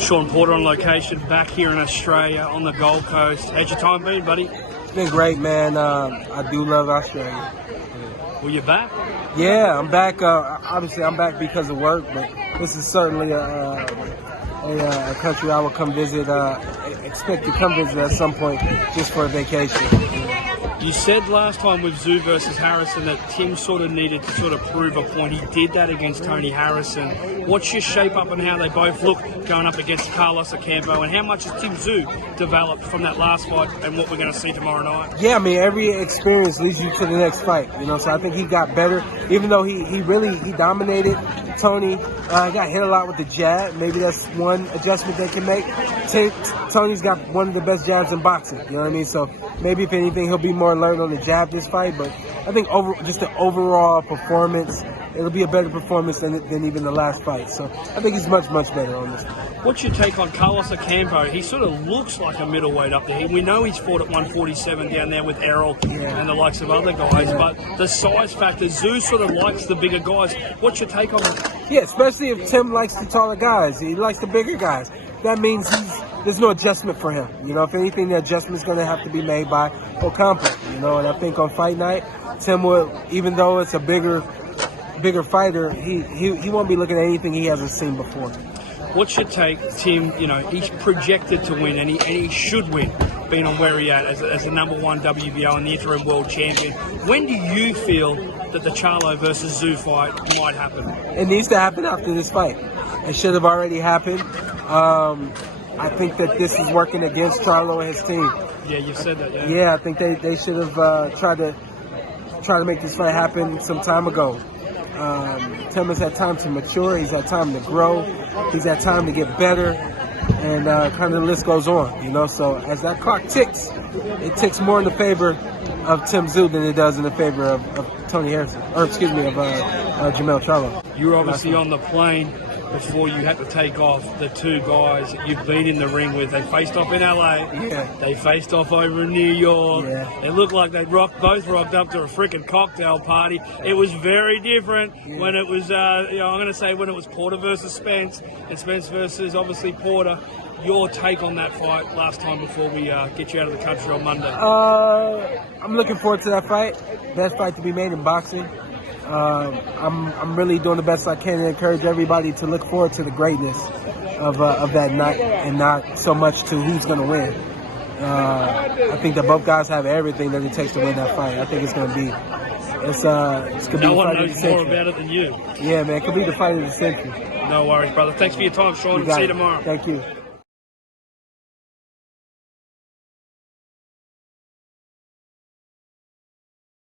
Shawn Porter on location, back here in Australia on the Gold Coast. How's your time been, buddy? It's been great, man. I do love Australia. Well, you back? Yeah, I'm back. Obviously, I'm back because of work, but this is certainly a country I will come visit. Expect to come visit at some point just for a vacation. You said last time with Tszyu versus Harrison that Tim sort of needed to sort of prove a point. He did that against Tony Harrison. What's your shape up and how they both look going up against Carlos Ocampo, and how much has Tim Tszyu developed from that last fight and what we're going to see tomorrow night? Yeah, I mean, every experience leads you to the next fight, you know, so I think he got better, even though he dominated Tony. Got hit a lot with the jab. Maybe that's one adjustment they can make. Tony's got one of the best jabs in boxing, you know what I mean? So maybe if anything, he'll be more alert on the jab this fight, but I think just the overall performance, it'll be a better performance than even the last fight. So I think he's much, much better on this. What's your take on Carlos Ocampo? He sort of looks like a middleweight up there. We know he's fought at 147 down there with Errol and the likes of other guys, but the size factor, Tszyu sort of likes the bigger guys. What's your take on it? Yeah, especially if Tim likes the taller guys. He likes the bigger guys. That means there's no adjustment for him. You know, if anything, the adjustment's going to have to be made by Ocampo. You know, and I think on fight night, Tim will, even though it's a bigger fighter, he won't be looking at anything he hasn't seen before. What's your take, Tim? You know, he's projected to win, and he should win, being on where he at as the #1 WBO and the interim world champion. When do you feel that the Charlo versus Tszyu fight might happen? It needs to happen after this fight. It should have already happened. I think that this is working against Charlo and his team. Yeah, you've said that. Yeah, I think they should have tried to make this fight happen some time ago. Tim has had time to mature. He's had time to grow. He's had time to get better, and kind of the list goes on. You know, so as that clock ticks, it ticks more in the favor of Tim Tszyu than it does in the favor of Tony Harrison, or excuse me, of Jermell Charlo. You were obviously on the plane before you had to take off. The two guys that you've been in the ring with, they faced off in LA. Yeah. They faced off over in New York. Yeah. It looked like they both rocked up to a freaking cocktail party. It was very different when it was, I'm going to say when it was Porter versus Spence, and Spence versus obviously Porter. Your take on that fight last time before we get you out of the country on Monday? I'm looking forward to that fight. Best fight to be made in boxing. I'm really doing the best I can to encourage everybody to look forward to the greatness of that night, and not so much to who's going to win. I think that both guys have everything that it takes to win that fight. I think it's going to be the fight of the century. No one knows more about it than you. Yeah, man, it could be the fight of the century. No worries, brother. Thanks for your time, Shawn. See you tomorrow. Thank you.